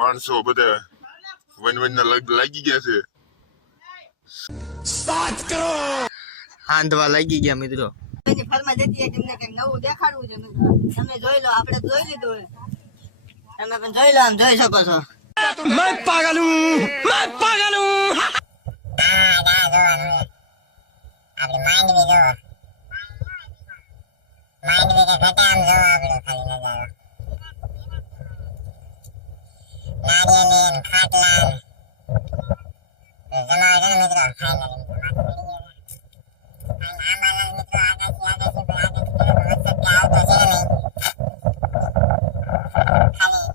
માણસો બધા વન લાગી ગયા છે. આંધવા લાગી ગયા મિત્રો. ફરમા જતી તમને કઈક નવું દેખાડવું છે મિત્રો. તમે જોઈ લો, આપણે જોઈ લીધું. તમે પણ જોઈ લો, આમ જોઈ શકો છો. मैं पागल हूँ, मैं पागल हूँ. આપણે માંડવી જો માંડવી કે ઘટામ જો આપણો ખાલી નજારો નારિયેળ ખાટલા જમા કરે મિત્રો ફાઇનલી આમાં મિત્રો આગાથી વરસાદ કે આવતો છે નહીં ખાલી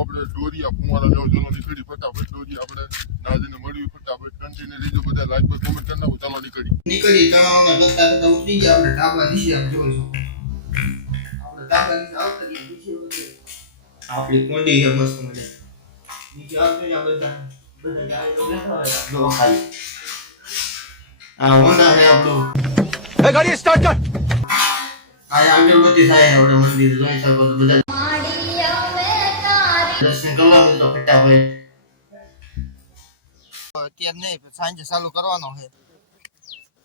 આપણે દોરિયા ફુવારા જાવ ચલો નીકળી ફટાફટ દોરી આપણે નાજીને મળ્યું ફટાફટ કન્ટિન્યુ લીધું બધા લાઈક પર કોમેન્ટ કરી નાખો ચાલો નીકળી તળાવના રસ્તા કરતા ઉતરી ગયા આપણે ડાબા દિશે આમ જોઈ શકો. આપણે ડાબા દિશે આવતા રહ્યા દિશે આપણી કોંડી છે મસ્ત મજા નીચે આવતો રહ્યા બધા જાય તો બેઠા હોય જો ખાલી આ હોન્ડા છે આપણું. એ ગાડી સ્ટાર્ટ કર. આ આગળબત્તી થાય આપણે મંદિર જોઈ શકો છો બધા દર્શન કરવા તો ફટાફટ અત્યારે નહીં સાંજે ચાલુ કરવાનો છે.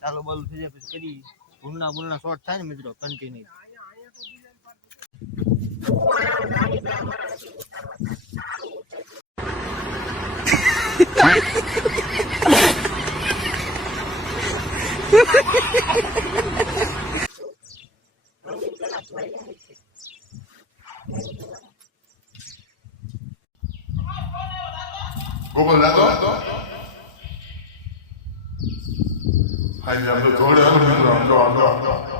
ચાલુ બોલ થઈ જાય પછી કરી ભૂલના શોર્ટ થાય ને મિત્રો કન્ટિન્યુ. ગોપાલ લાતો હાઈ આપણે જોડે મિત્રો આમ જો